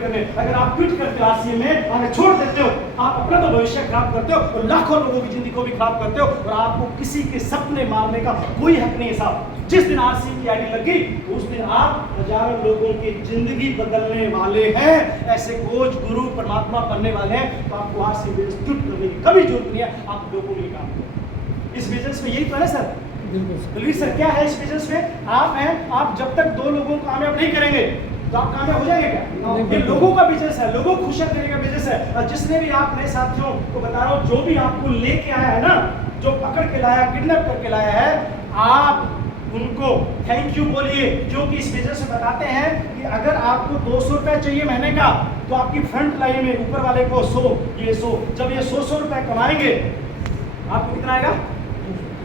करने। अगर आप क्विट करते हो आरसीए में, आगे छोड़ देते हो, आप अपना तो भविष्य खराब करते हो और लाखों लोगों की जिंदगी को भी खराब करते हो, और आपको किसी के सपने मारने का कोई हक नहीं है साहब। जिस दिन आरसीए की आईडी लगी उस दिन आप हजारों लोगों की जिंदगी बदलने वाले हैं, ऐसे कोच गुरु परमात्मा बनने वाले हैं। तो आपको आरसीए बिजनेस क्विट करने की कभी जरूरत नहीं है, आप लोगों के लिए काम करो। इस बिजनेस में यही तो है ना सर। बलवीर सर क्या है इस बिजनेस में? आप हैं, आप जब तक 2 लोगों को कामयाब नहीं करेंगे तो आप कामयाब हो जाएंगे क्या? ये लोगों का बिजनेस है, लोगों को खुश करने का बिजनेस है। और जिसने भी आप नए साथियों को बता रहा हूँ, जो भी आपको लेके आया है ना, जो पकड़ के लाया, किडनैप करके लाया है, आप उनको थैंक यू बोलिए। जो कि इस बिजनेस में बताते हैं कि अगर आपको 200 रुपए चाहिए महीने का, तो आपकी फ्रंट लाइन में ऊपर वाले को 100, ये 100, जब ये 100 रुपए कमाएंगे आपको कितना आएगा?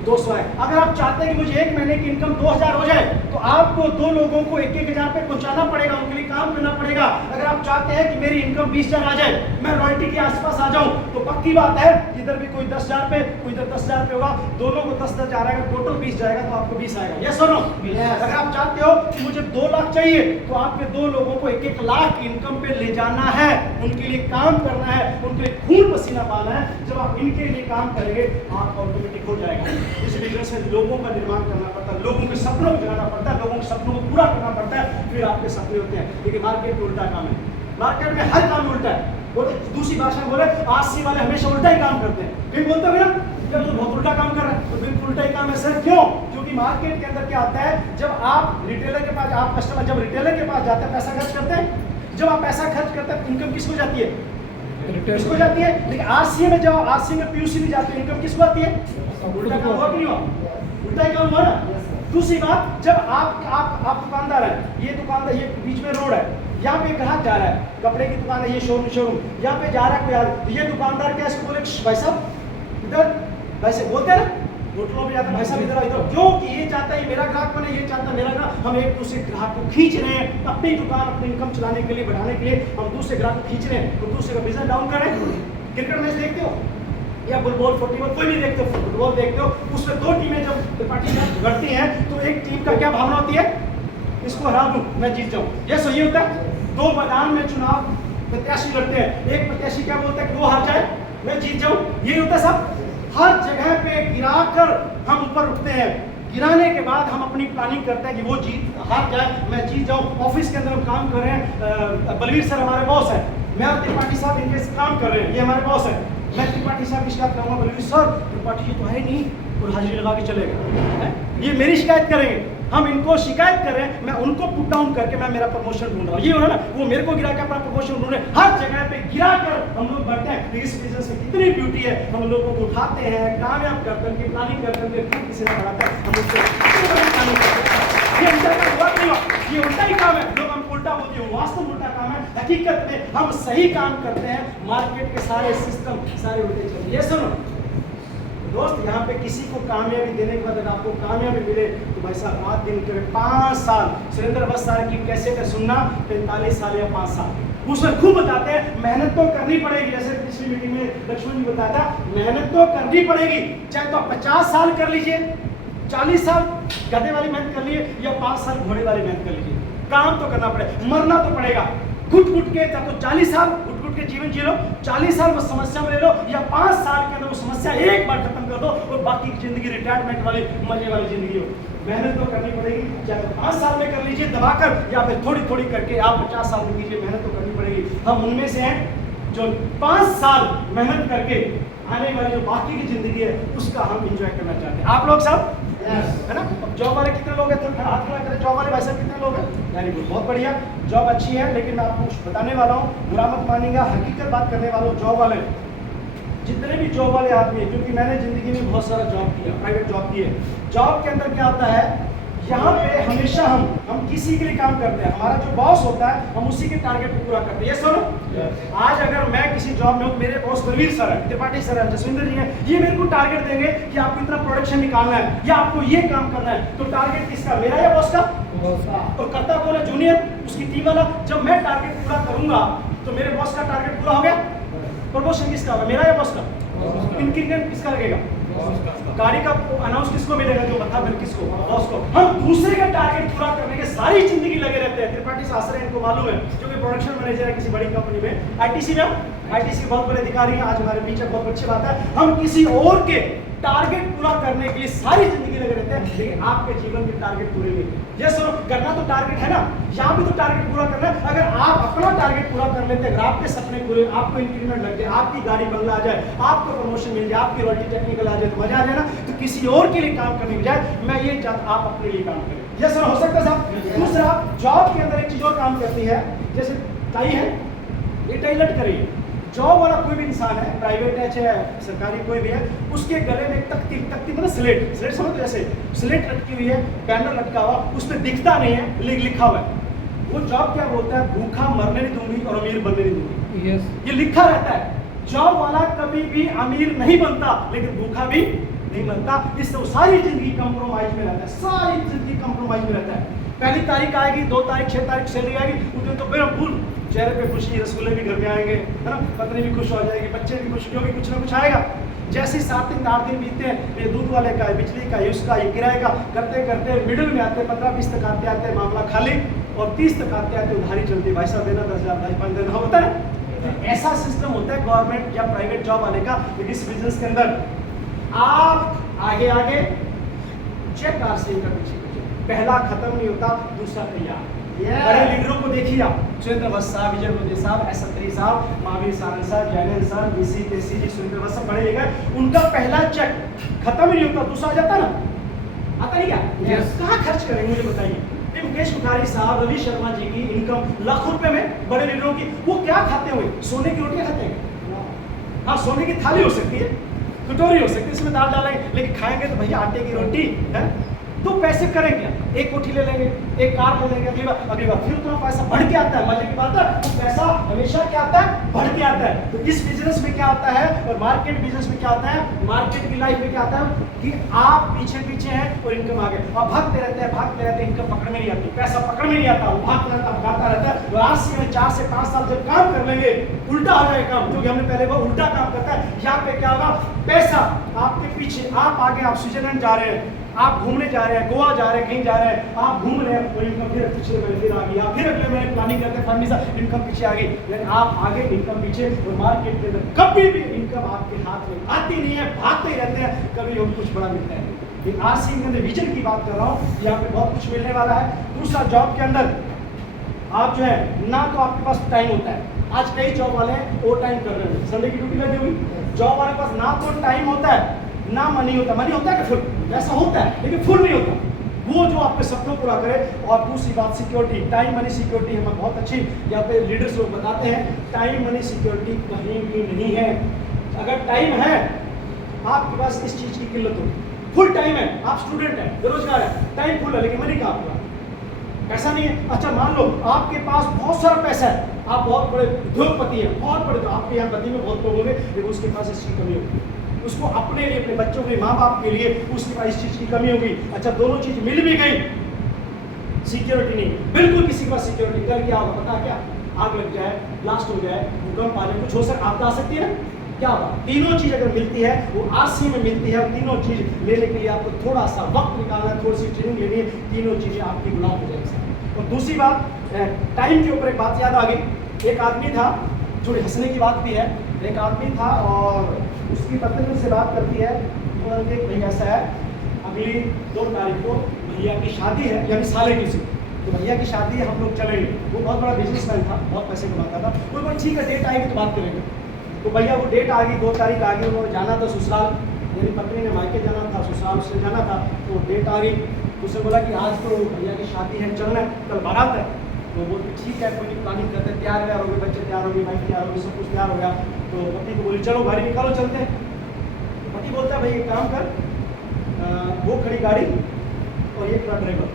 200 है। अगर आप चाहते हैं कि मुझे 1 महीने की इनकम 2000 हो जाए, तो आपको 2 लोगों को 1-1000 पे पहुंचाना पड़ेगा, उनके लिए काम करना पड़ेगा। अगर आप चाहते हैं कि मेरी इनकम 20000 आ जाए, मैं रॉयल्टी के आसपास आ जाऊं, तो पक्की बात है इधर भी कोई 10000 पे, कोई इधर 10000 पे होगा, दोनों को 10,000 आएगा, टोटल 20 जाएगा, तो आपको 20 आएगा। यस और नो? अगर आप चाहते हो कि मुझे 2 लाख चाहिए, तो आपके 2 लोगों को 1-1 लाख इनकम पे ले जाना है, उनके लिए काम करना है, उनके लिए खून पसीना पाना है। जब आप इनके लिए काम करेंगे, आप ऑटोमेटिक हो जाएगा। इस बिजनेस में लोगों का निर्माण करना पड़ता है, लोगों के सपनों को जगाना पड़ता है, लोगों के सपनों को पूरा करना पड़ता है, फिर आपके सपने होते हैं। लेकिन मार्केट में उल्टा काम है, मार्केट में हर काम उल्टा है। और दूसरी भाषा में बोले, आरसी वाले हमेशा उल्टा ही काम करते हैं। कहीं बोलते हो ना जब तो बहुत उल्टा काम कर रहा है, तो बिल्कुल उल्टा ही काम है सर। क्यों? क्योंकि मार्केट के अंदर क्या आता है, जब आप रिटेलर के पास, आप कस्टमर जब रिटेलर के पास जाते हैं, पैसा खर्च करते हैं, जब आप पैसा खर्च करते हैं, इनकम किसको जाती है? किसको जाती है? लेकिन आरसीए में जब आरसीए में पीयूसी भी जाती है, इनकम किसको आती है? उल्टा काम हुआ कि नहीं हुआ? उल्टा ही काम हुआ ना। दूसरी बात, जब आप दुकानदार हैं, ये दुकानदार, ये बीच में रोड है, यहाँ पे ग्राहक जा रहा है, कपड़े की दुकान है, ये शोरूम, यहाँ पे जा रहा है कोई, ये दुकानदार क्या इसको बोले, भाई साहब इधर, वैसे बोलते हैं ना होटलों में जाता है, भाई साहब इधर इधर, क्योंकि ये चाहता है मेरा ग्राहक बने, ये चाहता है मेरा ग्राहक। हम एक दूसरे ग्राहक को खींच रहे हैं अपनी दुकान, अपनी इनकम चलाने के लिए, बढ़ाने के लिए हम दूसरे ग्राहक को खींच रहे हैं, तो दूसरे का बिजनेस डाउन कर रहे हैं। क्रिकेट मैच देखते हो या फुटबॉल, फुटबॉल कोई भी देखते हो, फुटबॉल देखते हो, उसमें 2 टीमें जब पार्टी लड़ती हैं, तो एक टीम का क्या भावना होती है? इसको हरा दूं, मैं जीत जाऊं। ये सही होता है। 2 मैदान में चुनाव प्रत्याशी लड़ते हैं, एक प्रत्याशी क्या बोलता है कि वो हार जाए, मैं जीत जाऊं। यही होता है साहब। हर जगह पे गिराकर हम ऊपर उठते हैं, गिराने के बाद हम अपनी प्लानिंग करते हैं कि वो हार जाए, मैं जीत जाऊं। ऑफिस के अंदर हम काम कर रहे हैं, बलवीर सर हमारे बॉस है, मैं और त्रिपाठी साहब इनके काम कर रहे हैं, ये हमारे बॉस है। मैं त्रिपाठी साहब की शिकायत करूँगा, बलवीर सर त्रिपाठी जी तो है नहीं और हाजिरी लगा के चलेगा, ये मेरी शिकायत करेंगे, हम इनको शिकायत करें, मैं उनको पुट डाउन करके मैं मेरा प्रमोशन ढूंढ रहा हूँ। ये हो ना, वो मेरे को गिरा के अपना प्रमोशन ढूंढ रहे हैं। हर जगह पे गिरा कर हम लोग बढ़ते हैं। इस बिजनेस में कितनी ब्यूटी है, हम लोगों को उठाते हैं, कामयाब करते हैं, प्लानिंग करते हैं, फिर किसी ने बढ़ाता है, हम उससे ये उल्टा का वर्क नहीं हो, ये उल्टा ही काम है। लोग हम उल्टा बोलते हैं, वास्तव उल्टा काम है। हकीकत में हम सही काम करते हैं, मार्केट के सारे सिस्टम सारे उल्टे चलते हैं। ये सुनो दोस्त, यहाँ पे किसी को कामयाबी देने के बाद अगर आपको कामयाबी मिले, तो भाई साहब रात दिन करें 5 साल सुरेंद्र बस्सार की कैसेट सुनना, 45 साल या 5 साल, उसमें खूब बताते हैं मेहनत तो करनी पड़ेगी। जैसे पिछली मीटिंग में लक्ष्मण जी बताया था, मेहनत तो करनी पड़ेगी, चाहे तो 50 साल कर लीजिए, 40 साल गधे वाली मेहनत कर लीजिए, या 5 साल घोड़े वाली मेहनत कर लीजिए, काम तो करना पड़ेगा, मरना तो पड़ेगा। घुट घुट के तो 40 साल घुट घुट के जीवन जी लो, 40 साल वो समस्या में ले लो, या 5 साल के अंदर वो समस्या एक बार खत्म कर दो, और बाकी की जिंदगी रिटायरमेंट वाली मजे वाली जिंदगी हो। मेहनत तो करनी पड़ेगी, चाहे 5 साल में कर लीजिए दबाकर, या फिर थोड़ी थोड़ी करके आप 50 साल में कीजिए, मेहनत तो करनी पड़ेगी। हम उनमें से हैं जो 5 साल मेहनत करके आने वाली जो बाकी की जिंदगी है उसका हम इंजॉय करना चाहते हैं। आप लोग सब है ना? जॉब वाले कितने लोग हैं? तो हाथ खड़ा करें। जॉब वाले भाई साहब कितने लोग हैं? यानी बहुत बढ़िया, जॉब अच्छी है। लेकिन मैं आपको कुछ बताने वाला हूँ, बुरा मत मानिएगा, हकीकत बात करने वाला हूँ। जॉब वाले जितने भी जॉब वाले आदमी हैं, क्योंकि मैंने जिंदगी में बहुत सारा जॉब किया, प्राइवेट जॉब किए। जॉब के अंदर क्या होता है, यहाँ पे हमेशा हम किसी के लिए काम करते हैं, हमारा जो बॉस होता है हम उसी के टारगेट को पूरा करते हैं। ये सुनो, आज अगर मैं किसी जॉब में हूँ, मेरे बॉस बलवीर सर है, त्रिपाठी सर है, जसविंदर जी है, ये मेरे को टारगेट देंगे कि आपको इतना प्रोडक्शन निकालना है या आपको ये काम करना है, तो टारगेट किसका? मेरा या बॉस का? तो करता कौन है? जूनियर, उसकी टीम वाला। जब मैं टारगेट पूरा करूंगा तो मेरे बॉस का टारगेट पूरा हो गया, प्रमोशन किसका होगा? मेरा या बॉस का? इनक्रीमेंट किसका लगेगा? गाड़ी का अनाउंस किसको मिलेगा? जो बता फिर किसको? बॉस को। हम दूसरे का टारगेट पूरा करने के सारी जिंदगी लगे रहते हैं। त्रिपाठी शास्त्री इनको मालूम है, जो कि प्रोडक्शन मैनेजर है किसी बड़ी कंपनी में, आईटीसी में, आईटीसी के बहुत बड़े अधिकारी हैं आज हमारे बीच। बहुत अच्छी बात है, हम किसी और के टारगेट पूरा करने के लिए सारी जिंदगी लगे रहते हैं, लेकिन आपके जीवन के टारगेट पूरे नहीं। ये सुनो, करना तो टारगेट है ना, यहाँ भी तो टारगेट पूरा करना है। अगर आप अपना टारगेट पूरा कर लेते, अगर आपके सपने पूरे, आपको इंक्रीमेंट लग जाए, आपकी गाड़ी बंगला आ जाए, आपको प्रमोशन मिल जाए, आपकी रॉयल्टी टेक्निकल आ जाए, तो मजा आ जाए ना। तो किसी और के लिए काम करने की बजाय मैं ये चाहता आप अपने लिए काम करें। ये सर हो सकता है साहब। दूसरा, जॉब के अंदर एक चीज और काम करती है, जैसे टाई है, ये टाई लट करिए। जॉब वाला कोई भी इंसान है, प्राइवेट है चाहे सरकारी कोई भी है, उसके गले में एक तख्ती, तख्ती मतलब स्लेट, स्लेट समझ, जैसे स्लेट लटकी हुई है, बैनर लटका हुआ, उस पर दिखता नहीं है, लिखा हुआ है। वो जॉब क्या बोलता है? भूखा मरने नहीं दूंगी और अमीर बनने नहीं दूंगी। ये लिखा रहता है। जॉब वाला कभी भी अमीर नहीं बनता, लेकिन भूखा भी नहीं बनता। इससे वो सारी जिंदगी कंप्रोमाइज में रहता है, सारी जिंदगी कंप्रोमाइज में रहता है। पहली तारीख आएगी, 2 तारीख, 6 तारीख सैलरी आएगी, उस दिन तो बेरा फूल चेहरे पे खुशी, रसगुल्ले भी घर में आएंगे, है ना, पत्नी भी खुश हो जाएगी, बच्चे भी खुश, क्योंकि कुछ ना कुछ आएगा। जैसे 7 दिन 8 दिन बीतते हैं, ये दूध वाले का, बिजली का, उसका, ये किराए का, करते करते मिडिल में आते 15-20 तक आते आते मामला खाली, और 30 तक आते आते उधारी चलती, भाई साहब देना 10,000, भाई 5 देना होता है। ऐसा सिस्टम होता है गवर्नमेंट या प्राइवेट जॉब वाले का। इस बिजनेस के अंदर आप आगे आगे चेक आरसीएम का पीछे, पहला खत्म नहीं होता, दूसरा तैयार। बड़े लीडरों को देखिए आप, सुरेंद्र वत्स साहब, विजय मोदी साहब, एस अत्री साहब, महावीर सारंग साहब, जयनंद सर, बीसी केसी जी, सुरेंद्र वत्स सब बड़े लीडर, उनका पहला चेक खत्म ही नहीं होता, दूसरा आ जाता ना, आता नहीं क्या? कहाँ खर्च करेंगे मुझे बताइए? मुकेश मुखारी साहब, रवि शर्मा जी की इनकम लाखों रुपए में, बड़े लीडरों की, वो क्या खाते हुए? सोने की रोटियां खाते हैं। हाँ, सोने की थाली हो सकती है, कटोरी हो सकती है, इसमें दाल डालेंगे, लेकिन खाएंगे तो भैया आटे की रोटी है। तो पैसे करेंगे, एक कोठी ले लेंगे, एक कार ले लेंगे, अगली बार फिर उतना पैसा बढ़ के आता है। मजे की बात है, तो पैसा हमेशा क्या आता है? बढ़ के आता है। तो इस बिजनेस में क्या आता है और मार्केट बिजनेस में क्या आता है? मार्केट की लाइफ में क्या आता है कि आप पीछे पीछे हैं और इनकम आगे, और भागते रहते हैं, इनकम पकड़ में नहीं आती, पैसा पकड़ में नहीं आता, वो भागता रहता, भागता रहता है। और आज से 4 से 5 साल जब काम कर लेंगे, उल्टा हो जाएगा काम, क्योंकि हमने पहले वो उल्टा काम करता है। यहाँ पे क्या होगा? पैसा आपके पीछे, आप आगे, आप स्विट्जरलैंड जा रहे हैं, आप घूमने जा रहे हैं, गोवा जा रहे हैं, कहीं जा रहे हैं, आप घूम रहे हैं, वो इनकम फिर पिछले महीने फिर आ गई, आप फिर अगले महीने प्लानिंग करते हैं, फैमिली से इनकम पीछे आ गई, लेकिन आप आगे, इनकम पीछे। और मार्केट के अंदर कभी भी इनकम आपके हाथ में आती नहीं है, भागते ही रहते हैं, कभी हम कुछ बड़ा मिलता है। एक आरसी के अंदर विजन की बात कर रहा हूँ, यहाँ पे बहुत कुछ मिलने वाला है। दूसरा, जॉब के अंदर आप जो है ना, तो आपके पास टाइम होता है। आज कई जॉब वाले हैं ओवर टाइम कर रहे हैं, संडे की ड्यूटी लगी हुई, जॉब वाले पास ना तो टाइम होता है ना मनी होता। मनी होता है कि फुल, ऐसा होता है, लेकिन फुल नहीं होता वो जो आपके सपनों पूरा करे। और दूसरी बात, सिक्योरिटी, टाइम मनी सिक्योरिटी हमें बहुत अच्छी यहाँ पे लीडर्स लोग बताते हैं, टाइम मनी सिक्योरिटी कहीं भी नहीं है। अगर टाइम है, आपके पास इस चीज़ की किल्लत होगी। फुल टाइम है, आप स्टूडेंट हैं, बेरोजगार है, टाइम फुल है, लेकिन मनी कहाँ पूरा? पैसा नहीं है। अच्छा, मान लो आपके पास बहुत सारा पैसा है, आप बहुत बड़े उद्योगपति हैं, बहुत बड़े, तो आपके यहाँ पति में बहुत लोग होंगे, लेकिन उसके पास इसकी कमी होगी, उसको अपने लिए, अपने बच्चों के, माँ बाप के लिए उसके पास इस चीज़ की कमी होगी। अच्छा, दोनों चीज़ मिल भी गई, सिक्योरिटी नहीं, बिल्कुल किसी के पास सिक्योरिटी, कल क्या होगा पता? क्या आग लग जाए, ब्लास्ट हो जाए, भूकंप आ जाए, कुछ हो सकता, आपदा आ सकती है ना, क्या होगा? तीनों चीज़ अगर मिलती है, वो आरसी में मिलती है, और तीनों चीज़ लेने के लिए आपको थोड़ा सा वक्त निकालना है, थोड़ी सी ट्रेनिंग लेनी है, तीनों चीज़ें आपकी गुलाम हो जाएगी। और दूसरी बात, टाइम के ऊपर एक बात याद आ गई। एक आदमी था, थोड़ी हंसने की बात भी है, एक आदमी था और उसकी पत्नी से बात करती है, बोलते भाई ऐसा है, अगली 2 तारीख को भैया की शादी है, यानी साले की सी, तो भैया की शादी है, हम लोग चलेंगे। वो बहुत बड़ा बिजनेसमैन था, बहुत पैसे कमाता था। वो बोला ठीक है, डेट आएगी तो बात करेंगे। तो भैया वो डेट आ गई, 2 तारीख आ गई, उन्होंने जाना था ससुराल, मेरी पत्नी ने मायके जाना था, ससुराल से जाना था, तो डेट आ गई। उसने बोला कि आज तो भैया की शादी है, चलना है, कल बारात है। तो बोलते ठीक है, कोई प्लानिंग करते हैं, तैयार व्यार हो गए, बच्चे तैयार हो गए, वाइफ तैयार हो गई, सब कुछ तैयार हो गया। तो पति को बोली चलो गाड़ी निकालो, चलते हैं। तो पति बोलता है भाई एक काम कर, वो खड़ी गाड़ी और ये खड़ा ड्राइवर,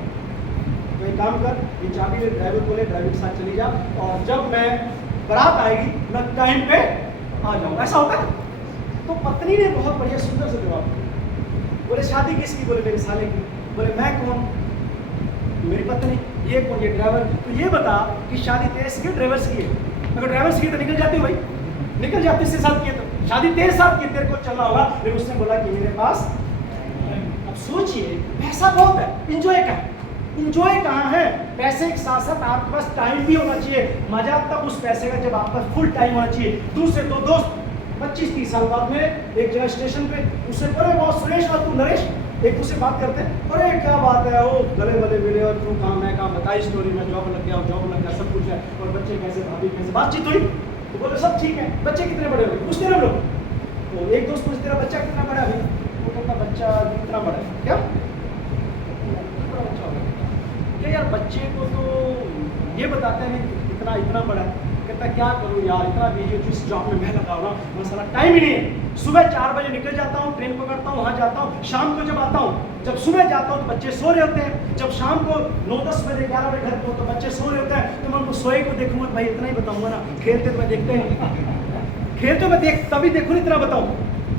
तो एक काम कर, ये चाबी ले, ड्राइवर को ले, ड्राइवर के साथ चली जा, और जब मैं बारात आएगी मैं टाइम पे आ जाऊँ। ऐसा होता है। तो पत्नी ने बहुत बढ़िया सुंदर से जवाब दिया। बोले शादी किसकी? बोले मेरे साले की। बोले मैं कौन? मेरी पत्नी। ये कौन? ये ड्राइवर। तो ये बता कि शादी तेरे से ड्राइवर की है? अगर ड्राइवर की तो निकल जाती हो भाई, निकल जाती इसके साथ किए तो शादी 13 साल की, तेरे को चलना होगा। लेकिन उसने बोला कि मेरे पास, अब सोचिए पैसा बहुत है, इंजॉय का इंजॉय कहाँ है? पैसे के साथ साथ आपके पास टाइम भी होना चाहिए। मजा तब उस पैसे का जब आपका फुल टाइम होना चाहिए। दूसरे दो दोस्त 25-30 साल बाद में एक जगह स्टेशन पे उससे, अरे बहुत सुरेश और तू नरेश, एक उससे बात करते हैं, अरे क्या बात है, वो गले गले मिले और तू कहाँ मैं कहाँ, बताई स्टोरी में, जॉब लग गया सब कुछ है, और बच्चे कैसे, भाभी कैसे, बातचीत हुई तो बोले सब ठीक है। बच्चे कितने बड़े हो गए पूछते ना लोग, तो एक दोस्त पूछते तेरा बच्चा कितना बड़ा है? वो कहता बच्चा कितना बड़ा है, क्या क्या यार, बच्चे को तो ये बताते हैं कितना इतना बड़ा है। कहता क्या करूँ यार, इतना बिजी हूँ, जिस जॉब में मैं लगा हुआ वहाँ सारा टाइम ही नहीं है। सुबह 4 बजे निकल जाता हूँ, ट्रेन पकड़ता हूँ, वहाँ जाता हूँ, शाम को जब आता हूँ, जब सुबह जाता हूँ तो बच्चे सो रहे होते हैं, जब शाम को 9-10 बजे 11 बजे घर पे तो बच्चे सो रहे होते हैं। तो मैं उनको सोए को देखूंगा भाई, इतना ही बताऊंगा ना, खेलते तो मैं देखते हैं, खेलते मैं तभी देखूँ इतना बताऊँ।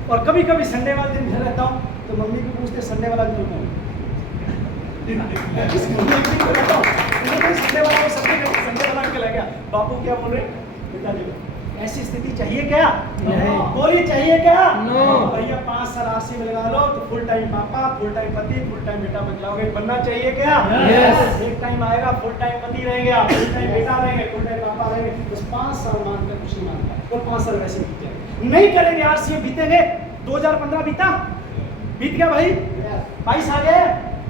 और कभी कभी संडे वाले दिन घर रहता हूँ तो मम्मी को पूछते संडे वाला दिन होता हूँ, संडे वाला निकल गया, बापू क्या बोल रहे पिताजी, ऐसी स्थिति चाहिए क्या? बोलिए चाहिए क्या? भैया 5 साल आरसी में लगा लो तो फुल टाइम पापा, फुल टाइम पति, फुल टाइम बेटा बन जाओगे। बनना चाहिए क्या? एक टाइम आएगा फुल टाइम पति रहेंगे आप, फुल टाइम बेटा रहेंगे, फुल टाइम पापा रहेंगे। बस 5 साल मानकर कुछ नहीं मानता, और 5 साल वैसे बीत जाएंगे, नहीं करेंगे आरसी बीतेंगे। 2015 बीता, बीत गया भाई, 22 आ गए,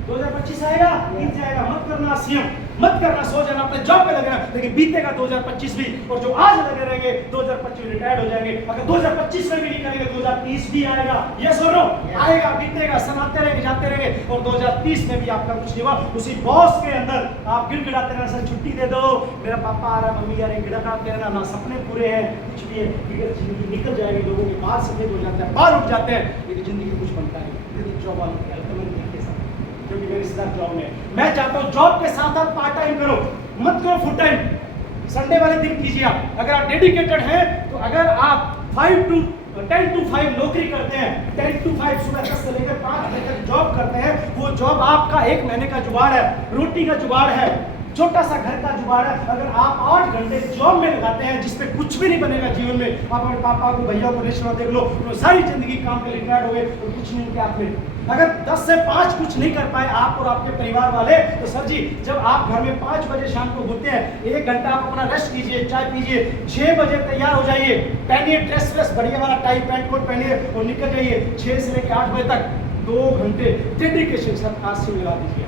2025 आएगा, बीत जाएगा। मत करना सीएम, मत करना, सो जाना, अपने जॉब पे लगे रहना, लेकिन बीतेगा 2025 भी, और जो आज लगे रहेंगे 2025 रिटायर्ड हो जाएंगे। अगर 2025 में भी नहीं करेंगे 2030 भी आएगा, ये सुनो, आएगा, बीतेगा, समाते रहेंगे, जाते रहेंगे, और 2030 में भी आपका कुछ नहीं हुआ। उसी बॉस के अंदर आप गिड़गिड़ाते रहना, सर छुट्टी दे दो, मेरा पापा आ रहा है, मम्मी आ रही, गिड़गिड़ाते रहना, ना सपने पूरे हैं, कुछ भी है, जिंदगी निकल जाएगी, लोगों के बाल सफेद हो जाते हैं, बाल उठ जाते हैं, लेकिन जिंदगी कुछ बनता नहीं। जॉब वाले क्योंकि मेरे रिश्तेदार जॉब में, मैं चाहता हूँ जॉब के साथ आप पार्ट टाइम करो, मत करो फुल टाइम। संडे वाले दिन कीजिए आप, अगर आप डेडिकेटेड हैं तो अगर आप 10 to 5 नौकरी करते हैं, 10 to 5 सुबह 10 से लेकर 5 बजे तक जॉब करते हैं, वो जॉब आपका 1 महीने का जुगाड़ है, रोटी का जुगाड़ है, छोटा सा घर का जुगाड़ है। अगर आप 8 घंटे जॉब में लगाते हैं जिसपे कुछ भी नहीं बनेगा जीवन में, आप अपने पापा को, भैया को रिश्ता देख लो, उन्होंने सारी जिंदगी काम के रिटायर्ड हो गए और कुछ नहीं किया आपने। अगर 10 से 5 कुछ नहीं कर पाए आप और आपके परिवार वाले, तो सर जी जब आप घर में 5 बजे शाम को घुसते हैं, 1 घंटा आप अपना रेस्ट कीजिए, चाय पीजिए, 6 बजे तैयार हो जाइए, पहनिए ड्रेस व्रेस बढ़िया वाला, टाई पैंट कोट पहनिए और निकल जाइए। 6 से लेकर 8 बजे तक 2 घंटे डेडिकेशन से आज से मिला दीजिए।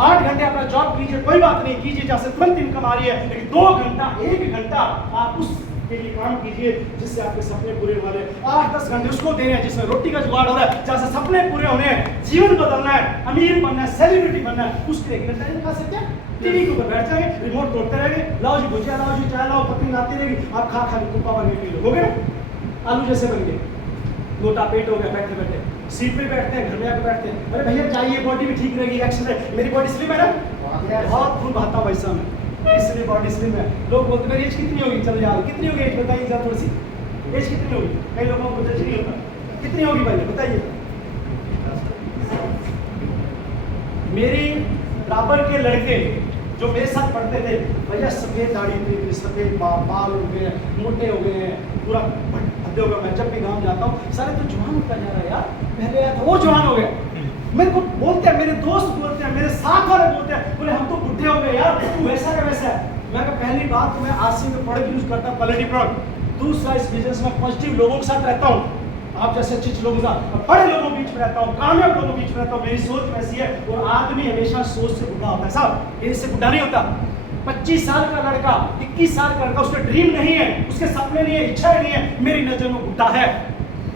8 घंटे अपना जॉब कीजिए, कोई बात नहीं, कीजिए जहाँ से तुरंत इनकम आ रही है, लेकिन 2 घंटा 1 घंटा आप उस के लिए काम कीजिए जिससे आपके सपने पूरे होने वाले। 8-10 घंटे उसको देने हैं जिसमें रोटी का जुगाड़ हो रहा है, जहाँ से सपने पूरे होने हैं, जीवन बदलना है, अमीर बनना है, सेलिब्रिटी बनना है, उसके लिए घंटा नहीं खा सकते। टीवी के ऊपर बैठ जाएंगे, रिमोट तोड़ते रहेंगे, लाओ जी भुजिया, लाओ जी चाय, लाओ, पत्नी लाती रहेगी, आप खा खा के कुप्पा बन के लोग हो गए, आलू जैसे बन गए, मोटा पेट हो गया बैठे बैठे। सीट पे बैठते हैं, घर में आके बैठते हैं, अरे भैया चाहिए, बॉडी भी ठीक रहेगी, एक्सरसाइज, मेरी बॉडी स्लिम है ना, बहुत खून बहाता हूँ वैसा मैं, इसलिए बॉडी स्लिम है। लोग बोलते मेरी एज कितनी होगी, चलो यार कितनी होगी एज बताइए जरा, थोड़ी सी एज कितनी होगी, कई लोगों को जज नहीं होता, कितनी होगी भाई बताइए। मेरी बराबर के लड़के जो मेरे साथ पढ़ते थे, भैया सफेद दाढ़ी थी, सफेद बाल हो गए, मोटे हो गए हैं, पूरा भद्दे हो गया। मैं जब भी गाँव जाता हूँ, सारे तो जवान होता जा रहा है यार, पहले आया था वो जवान हो गया। मेरे को बोलते हैं, मेरे दोस्त बोलते हैं, मेरे साथ वाले बोलते हैं, बोले हम तो बुढ़े हो गए यार, तू वैसा का वैसा है। मैं पहली बात तो मैं आज से में प्रोडक्ट यूज करता हूँ, क्वालिटी प्रोडक्ट। दूसरा इस बिजनेस में पॉजिटिव लोगों के साथ रहता हूँ, आप जैसे अच्छे लोगों के साथ, बड़े लोगों के बीच में रहता हूँ, कामयाब लोगों के बीच में रहता हूँ। मेरी सोच वैसी है, और आदमी हमेशा सोच से बुढ़ा होता है साहब, इससे बुढ़ा नहीं होता। 25 साल का लड़का, 21 साल का लड़का, उसके ड्रीम नहीं है, उसके सपने नहीं है, इच्छाएं नहीं है, मेरी नजर में बुढ़ा है।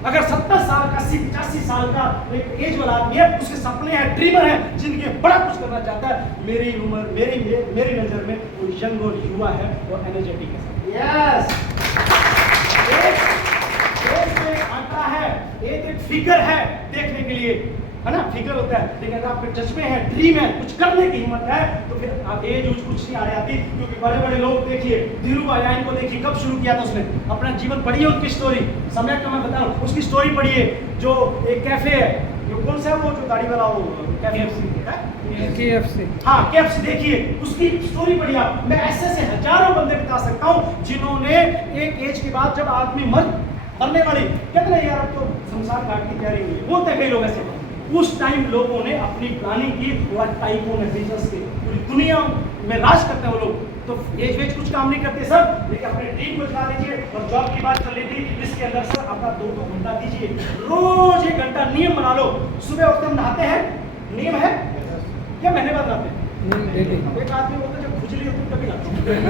अगर 70 साल का, 85 साल का एक एज वाला आदमी है, उसके सपने हैं, ड्रीमर है, जिंदगी में बड़ा कुछ करना चाहता है, मेरी उम्र, मेरी नजर में वो यंग और युवा है और एनर्जेटिक है। यस, एक आंकड़ा है, एक फिगर है देखने के लिए, है ना, फिगर होता है, लेकिन अगर आपके जज्बे हैं, ड्रीम है, कुछ करने की हिम्मत है, तो फिर आप एज उज कुछ नहीं आ रही आती। क्योंकि बड़े बड़े लोग देखिए, धीरूभाई अंबानी को देखिए, कब शुरू किया था उसने अपना जीवन, पढ़िए उनकी स्टोरी, समय का मैं बता रहा हूँ, उसकी स्टोरी पढ़िए। जो एक कैफे है, जो कौन सा है वो जो दाढ़ी वाला हो, KFC, हाँ KFC, देखिए उसकी स्टोरी पढ़िए आप। मैं ऐसे हजारों बंदे बता सकता हूँ जिन्होंने एक एज के बाद, जब आदमी मरने वाली, कहते ना यार अब तो शमशान घाट की तैयारी हुई है, बोलते हैं कई लोग ऐसे। उस टाइम लोगों ने अपनी प्लानिंग की, थोड़ा टाइपों में बिजनेस की, पूरी दुनिया में राज करते हैं वो लोग। तो एज वेज कुछ काम नहीं करते सर, लेकिन अपने टीम को चला लीजिए। और जॉब की बात कर ली थी, इसके अंदर सर अपना 2-2 घंटा दीजिए, रोज 1 घंटा नियम बना लो। सुबह उठते हम नहाते हैं, नियम है, क्या महीने बाद नहाते हैं? एक आदमी बोलता है जब खुजली होती है तभी नहाते हैं।